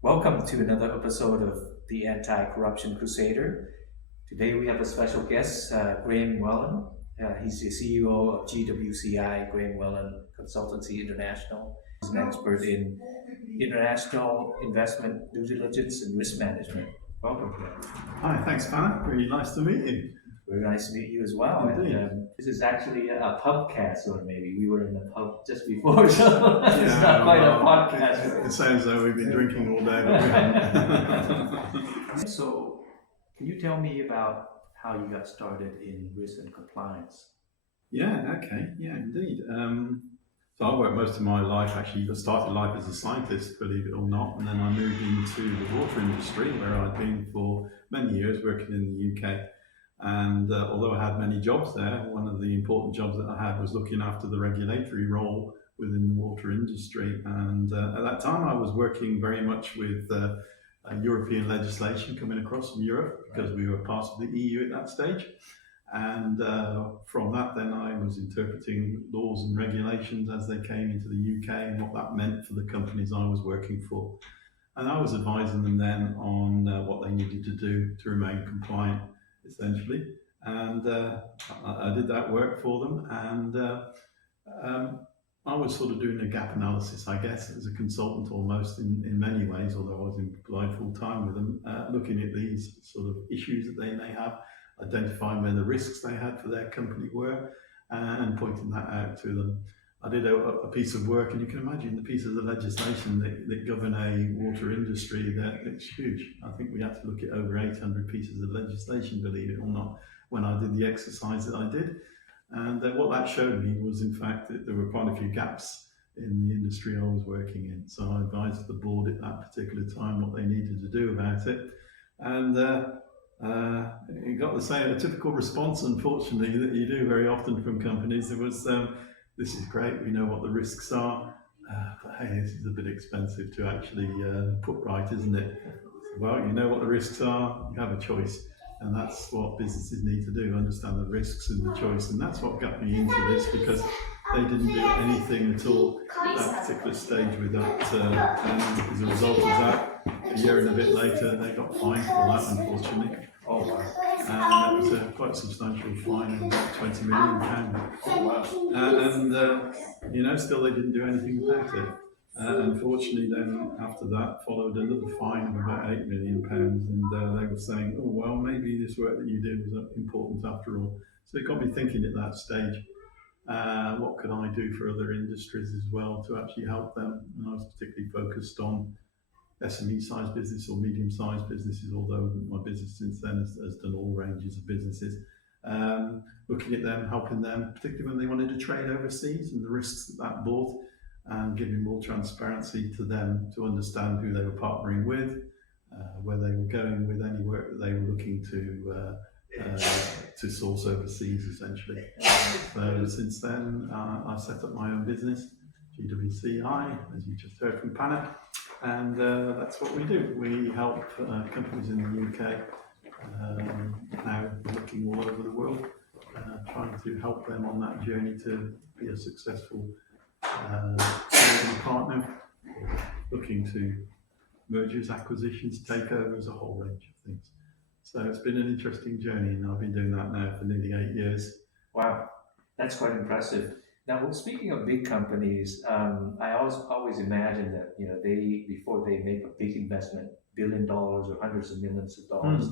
Welcome to another episode of the Anti-Corruption Crusader. Today we have a special guest, Graham Welland. He's the CEO of GWCI, Graham Welland Consultancy International. He's an expert in international investment due diligence and risk management. Welcome, Graham. Hi, thanks, Hannah. Really nice to meet you. Very nice to meet you as well. Indeed. And this is actually a pubcast, or maybe we were in the pub just before, so it's not quite a podcast. It sounds like we've been drinking all day, but we haven't. So, can you tell me about how you got started in risk and compliance? Yeah, okay, yeah, indeed. So I worked most of my life, actually, I started life as a scientist, believe it or not, and then I moved into the water industry where I'd been for many years working in the UK. And although I had many jobs there, one of the important jobs that I had was looking after the regulatory role within the water industry. And at that time, I was working very much with European legislation coming across from Europe because we were part of the EU at that stage. And from that, then I was interpreting laws and regulations as they came into the UK and what that meant for the companies I was working for. And I was advising them then on what they needed to do to remain compliant, essentially. And I did that work for them. And I was sort of doing a gap analysis, I guess, as a consultant almost in many ways, although I was employed full time with them, looking at these sort of issues that they may have, identifying where the risks they had for their company were, and pointing that out to them. I did a piece of work, and you can imagine the pieces of legislation that govern a water industry, that it's huge. I think we had to look at over 800 pieces of legislation, believe it or not, when I did the exercise that I did. And what that showed me was, in fact, that there were quite a few gaps in the industry I was working in. So I advised the board at that particular time what they needed to do about it. And you got to say a typical response, unfortunately, that you do very often from companies. There was, this is great, we know what the risks are, but hey, this is a bit expensive to actually put right, isn't it? Well, you know what the risks are, you have a choice. And that's what businesses need to do, understand the risks and the choice. And that's what got me into this, because they didn't do anything at all at that particular stage with that. And as a result of that, a year and a bit later, they got fined for that, unfortunately. Oh, wow. And it was a quite substantial fine of about £20 million. Oh, wow. And still they didn't do anything about it. Unfortunately, then after that followed another fine of about £8 million, and they were saying, "Oh well, maybe this work that you did was important after all." So it got me thinking at that stage, what could I do for other industries as well to actually help them? And I was particularly focused on SME-sized business or medium-sized businesses, although my business since then has done all ranges of businesses. Looking at them, helping them, particularly when they wanted to trade overseas and the risks that brought, and giving more transparency to them to understand who they were partnering with, where they were going with any work that they were looking to source overseas, essentially. So since then, I set up my own business, GWCI, as you just heard from Panna, and that's what we do. We help companies in the UK, now looking all over the world, trying to help them on that journey to be a successful partner, looking to mergers, acquisitions, takeovers, a whole range of things. So it's been an interesting journey, and I've been doing that now for nearly 8 years. Wow, that's quite impressive. Now, well, speaking of big companies, I always imagine that they, before they make a big investment, $1 billion or hundreds of millions of dollars,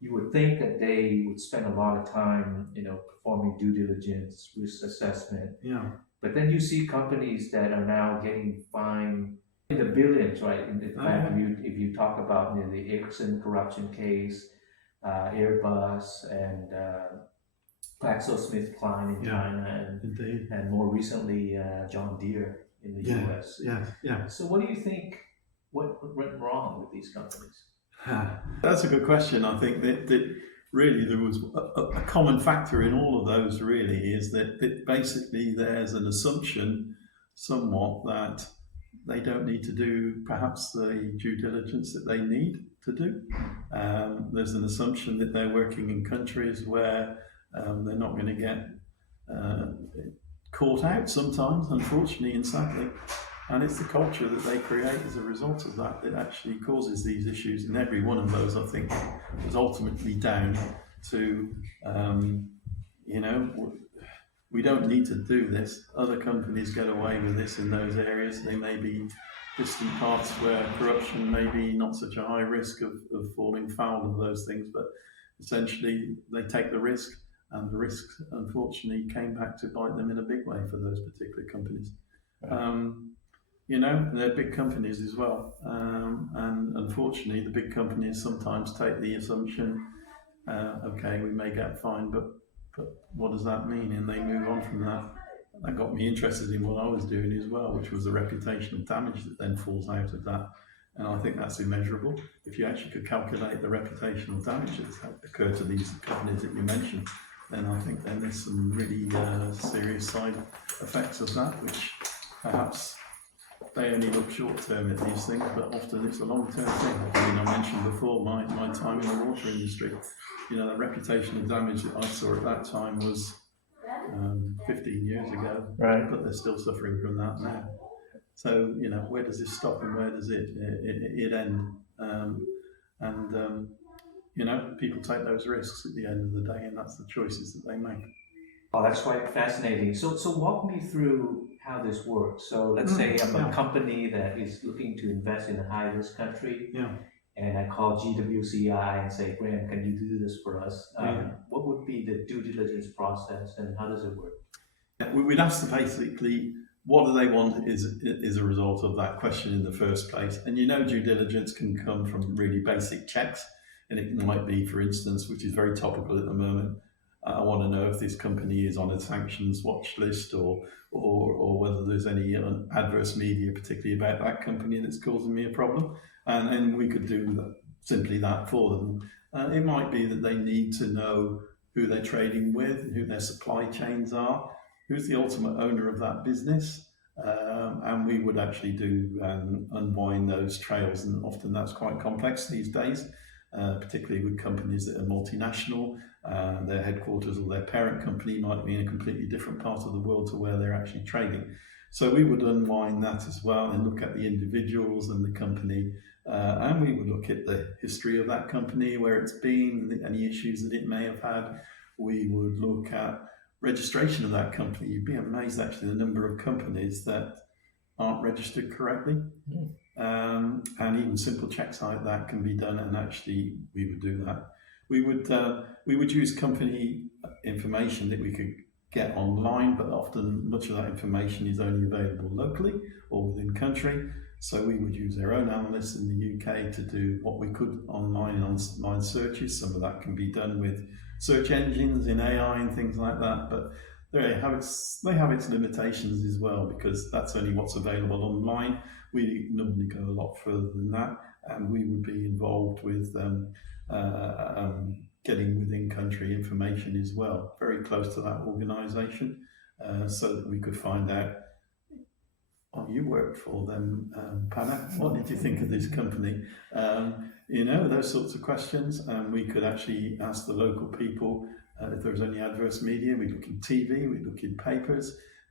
you would think that they would spend a lot of time, performing due diligence, risk assessment. Yeah. But then you see companies that are now getting fined in the billions, right? In fact, if you talk about the Ericsson corruption case, Airbus, and GlaxoSmithKline in China, and more recently John Deere in the US. Yeah. So what do you think? What went wrong with these companies? That's a good question. I think that really there was a common factor in all of those, really, is that basically there's an assumption somewhat that they don't need to do perhaps the due diligence that they need to do. There's an assumption that they're working in countries where they're not going to get caught out sometimes, unfortunately and sadly. And it's the culture that they create as a result of that that actually causes these issues. And every one of those, I think, was ultimately down to, we don't need to do this. Other companies get away with this in those areas. They may be distant parts where corruption may be not such a high risk of falling foul of those things, but essentially they take the risk, and the risk unfortunately came back to bite them in a big way for those particular companies. They're big companies as well, and unfortunately the big companies sometimes take the assumption, okay, we may get fined, but what does that mean? And they move on from that. That got me interested in what I was doing as well, which was the reputational damage that then falls out of that. And I think that's immeasurable. If you actually could calculate the reputational damage that's occurred to these companies that you mentioned, then I think then there's some really serious side effects of that, which perhaps they only look short term at these things, but often it's a long term thing. I mentioned before my time in the water industry. That reputational damage that I saw at that time was 15 years ago, right? But they're still suffering from that now. So where does this stop and where does it end? People take those risks at the end of the day, and that's the choices that they make. Oh, that's quite fascinating. So walk me through how this works. So let's say I'm a company that is looking to invest in a high-risk country, and I call GWCI and say, Graham, can you do this for us? What would be the due diligence process, and how does it work? We'd ask them basically, what do they want is a result of that question in the first place. And due diligence can come from really basic checks, and it might be, for instance, which is very topical at the moment, I want to know if this company is on a sanctions watch list or whether there's any adverse media, particularly about that company, that's causing me a problem. And then we could do simply that for them. It might be that they need to know who they're trading with, who their supply chains are, who's the ultimate owner of that business. And we would actually do unwind those trails. And often that's quite complex these days, particularly with companies that are multinational. Their headquarters or their parent company might be in a completely different part of the world to where they're actually trading. So we would unwind that as well and look at the individuals and the company, and we would look at the history of that company, where it's been, any issues that it may have had. We would look at registration of that company. You'd be amazed actually the number of companies that aren't registered correctly. And even simple checks like that can be done, and actually we would do that. We would use company information that we could get online, but often much of that information is only available locally or within country. So we would use our own analysts in the UK to do what we could online searches. Some of that can be done with search engines in AI and things like that, but they have its limitations as well, because that's only what's available online. We normally go a lot further than that, and we would be involved with getting within country information as well, very close to that organisation, so that we could find out, you worked for them, Pana, what did you think of this company? Those sorts of questions, and we could actually ask the local people if there was any adverse media. We'd look in TV, we'd look in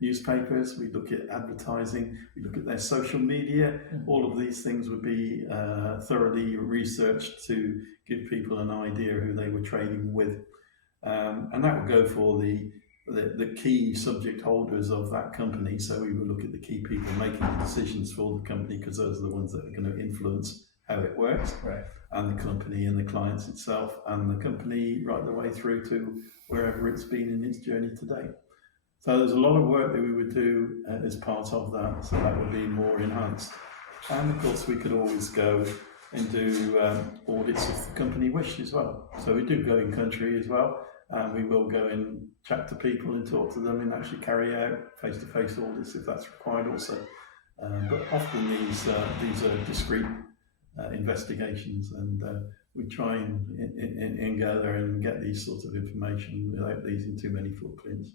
newspapers, we'd look at advertising, we'd look at their social media. All of these things would be thoroughly researched to give people an idea who they were trading with. And that would go for the key subject holders of that company. So we would look at the key people making the decisions for the company, because those are the ones that are going to influence how it works, right? And the company and the clients itself, and the company right the way through to wherever it's been in its journey to date. So there's a lot of work that we would do as part of that, so that would be more enhanced. And of course we could always go and do audits if the company wished as well. So we do go in country as well, and we will go and chat to people and talk to them and actually carry out face-to-face audits if that's required also. But often these are discrete investigations, and we try and gather and get these sorts of information without leaving too many footprints.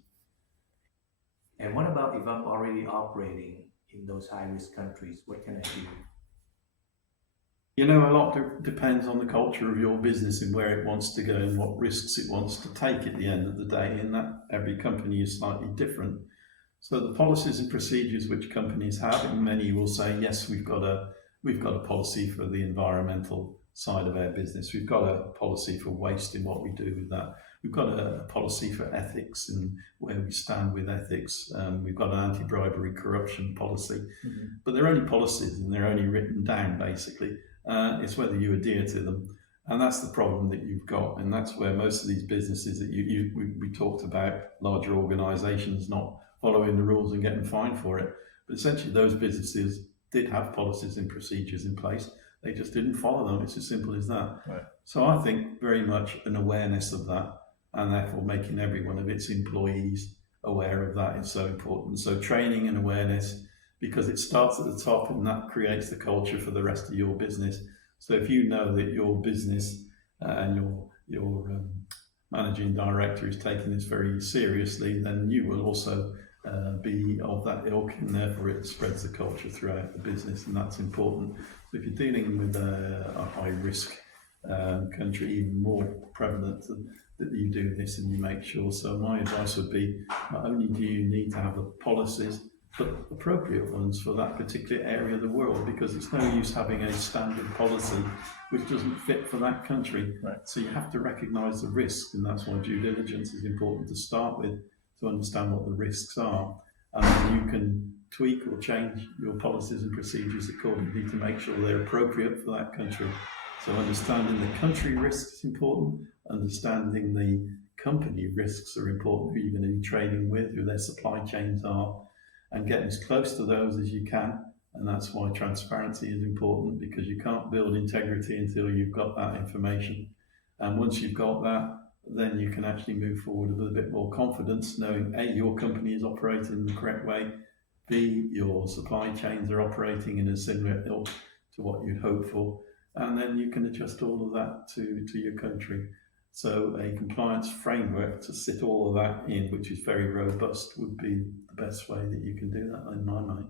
And what about if I'm already operating in those high-risk countries? What can I do? A lot depends on the culture of your business and where it wants to go and what risks it wants to take at the end of the day, and that every company is slightly different. So the policies and procedures which companies have, and many will say, yes, we've got a policy for the environmental side of our business. We've got a policy for waste in what we do with that. We've got a policy for ethics and where we stand with ethics. We've got an anti-bribery corruption policy. Mm-hmm. But they're only policies and they're only written down, basically. It's whether you adhere to them. And that's the problem that you've got. And that's where most of these businesses that we talked about, larger organisations not following the rules and getting fined for it. But essentially those businesses did have policies and procedures in place. They just didn't follow them. It's as simple as that. Right. So I think very much an awareness of that, and therefore making every one of its employees aware of that is so important. So training and awareness, because it starts at the top and that creates the culture for the rest of your business. So if you know that your business and your managing director is taking this very seriously, then you will also be of that ilk, and therefore it spreads the culture throughout the business, and that's important. So if you're dealing with a high risk country, even more prevalent that you do this and you make sure. So my advice would be, not only do you need to have the policies, but appropriate ones for that particular area of the world, because it's no use having a standard policy which doesn't fit for that country. Right. So you have to recognise the risks, and that's why due diligence is important to start with, to understand what the risks are, and then you can tweak or change your policies and procedures accordingly to make sure they're appropriate for that country. So understanding the country risks is important, understanding the company risks are important, who you're going to be trading with, who their supply chains are, and getting as close to those as you can. And that's why transparency is important, because you can't build integrity until you've got that information. And once you've got that, then you can actually move forward with a bit more confidence, knowing A, your company is operating in the correct way, B, your supply chains are operating in a similar ilk to what you'd hope for, and then you can adjust all of that to your country. So a compliance framework to sit all of that in, which is very robust, would be the best way that you can do that in my mind.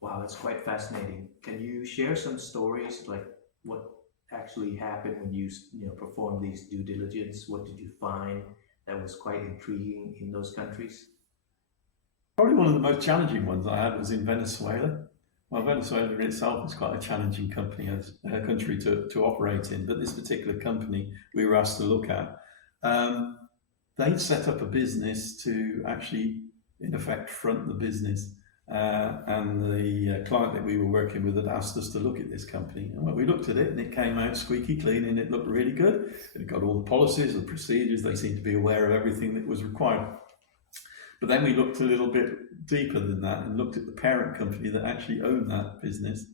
Wow, that's quite fascinating. Can you share some stories, like what actually happened when you performed these due diligence? What did you find that was quite intriguing in those countries? Probably one of the most challenging ones I had was in Venezuela. Well, Venezuela in itself is quite a challenging country to operate in, but this particular company we were asked to look at, they set up a business to actually, in effect, front the business. And the client that we were working with had asked us to look at this company. And when we looked at it, and it came out squeaky clean, and it looked really good. It got all the policies, the procedures, they seemed to be aware of everything that was required. But then we looked a little bit deeper than that and looked at the parent company that actually owned that business.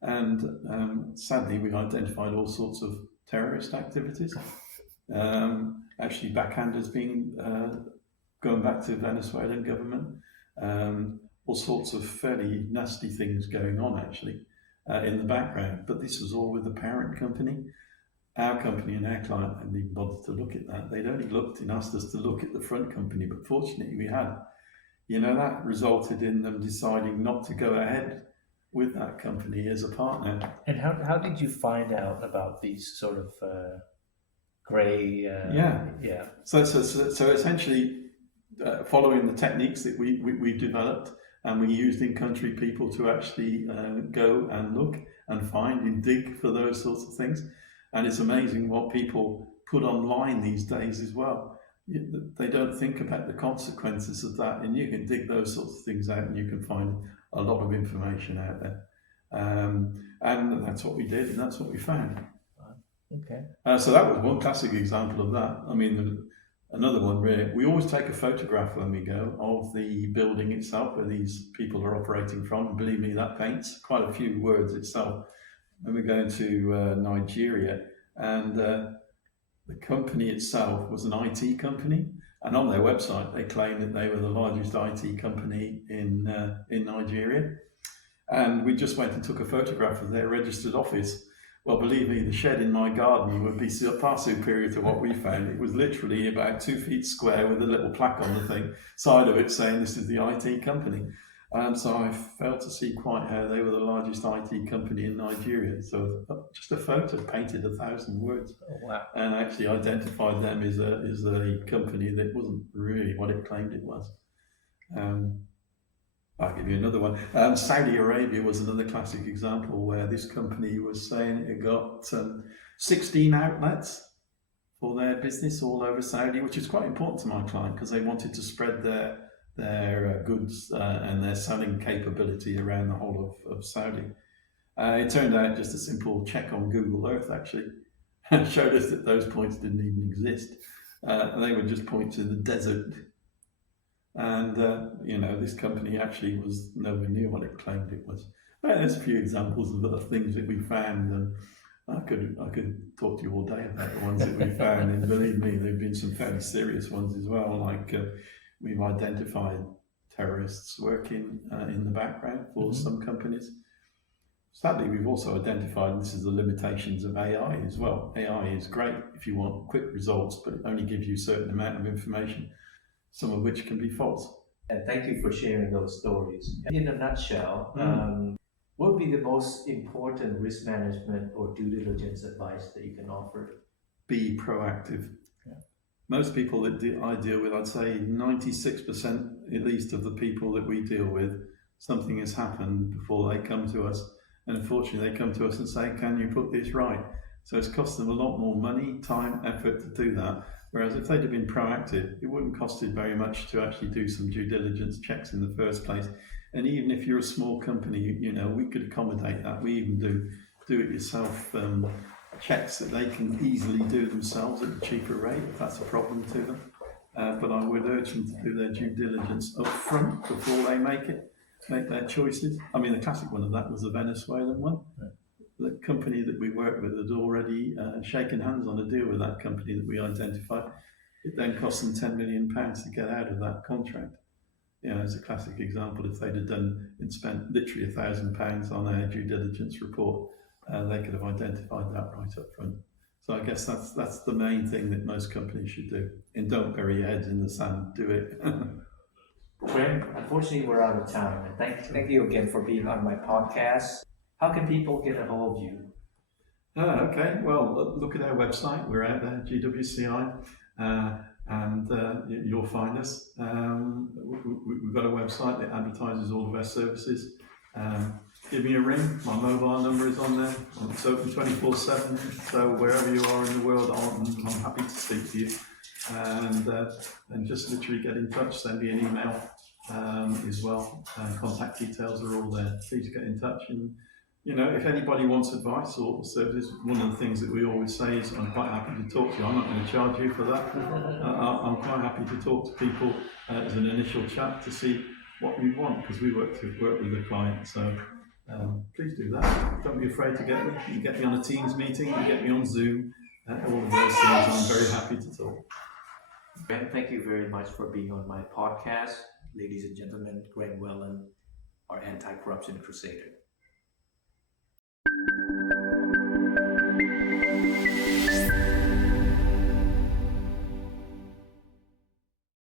And sadly, we identified all sorts of terrorist activities. Actually, backhanders being going back to the Venezuelan government. All sorts of fairly nasty things going on, actually, in the background. But this was all with the parent company. Our company and our client hadn't even bothered to look at that. They'd only looked and asked us to look at the front company, but fortunately we had. That resulted in them deciding not to go ahead with that company as a partner. And how did you find out about these sort of grey... Yeah. So essentially, following the techniques that we developed, and we used in-country people to actually go and look and find and dig for those sorts of things. And it's amazing what people put online these days as well. They don't think about the consequences of that, and you can dig those sorts of things out and you can find a lot of information out there. And that's what we did, and that's what we found. Okay. So that was one classic example of that. I mean, another one, really, we always take a photograph when we go of the building itself where these people are operating from. And believe me, that paints quite a few words itself. When we're going to Nigeria, and the company itself was an IT company, and on their website they claimed that they were the largest IT company in Nigeria. And we just went and took a photograph of their registered office. Well, believe me, the shed in my garden would be far superior to what we found. It was literally about 2 feet square with a little plaque on the side of it saying this is the IT company. And so I failed to see quite how they were the largest IT company in Nigeria. So just a photo painted 1,000 words. Oh, wow. And actually identified them as a company that wasn't really what it claimed it was. I'll give you another one. Saudi Arabia was another classic example where this company was saying it got 16 outlets for their business all over Saudi, which is quite important to my client because they wanted to spread their goods and their selling capability around the whole of Saudi. It turned out just a simple check on Google Earth actually showed us that those points didn't even exist. They would just point to the desert. And, this company actually was nowhere near what it claimed it was. There's a few examples of other things that we found, and I could talk to you all day about the ones that we found, and believe me, there have been some fairly serious ones as well, like we've identified terrorists working in the background for some companies. Sadly, we've also identified, and this is the limitations of AI as well. AI is great if you want quick results, but it only gives you a certain amount of information, some of which can be false. And thank you for sharing those stories. In a nutshell, what would be the most important risk management or due diligence advice that you can offer? Be proactive. Yeah. Most people that I deal with, I'd say 96% at least of the people that we deal with, something has happened before they come to us. And unfortunately, they come to us and say, can you put this right? So it's cost them a lot more money, time, effort to do that. Whereas if they'd have been proactive, it wouldn't cost it very much to actually do some due diligence checks in the first place. And even if you're a small company, we could accommodate that. We even do it yourself checks that they can easily do themselves at a cheaper rate if that's a problem to them. But I would urge them to do their due diligence up front before they make their choices. I mean, the classic one of that was the Venezuelan one. The company that we worked with had already shaken hands on a deal with that company that we identified. It then cost them £10 million to get out of that contract. It's a classic example. If they'd have done and spent literally £1,000 on a due diligence report, they could have identified that right up front. So I guess that's the main thing that most companies should do. And don't bury your heads in the sand. Do it. Graham, unfortunately, we're out of time. And thank you again for being on my podcast. How can people get a hold of you? Okay, well, look at our website. We're out there, GWCI, and you'll find us. We've got a website that advertises all of our services. Give me a ring. My mobile number is on there. It's open 24/7, so wherever you are in the world, I'm happy to speak to you. And just literally get in touch. Send me an email as well. Contact details are all there. Please get in touch. And if anybody wants advice or services, one of the things that we always say is I'm quite happy to talk to you. I'm not going to charge you for that. I'm quite happy to talk to people as an initial chat to see what we want, because we work with a client. So please do that. Don't be afraid to get me. You can get me on a Teams meeting, you can get me on Zoom, all of those things. I'm very happy to talk. Graham, thank you very much for being on my podcast. Ladies and gentlemen, Graham Welland, our anti-corruption crusader.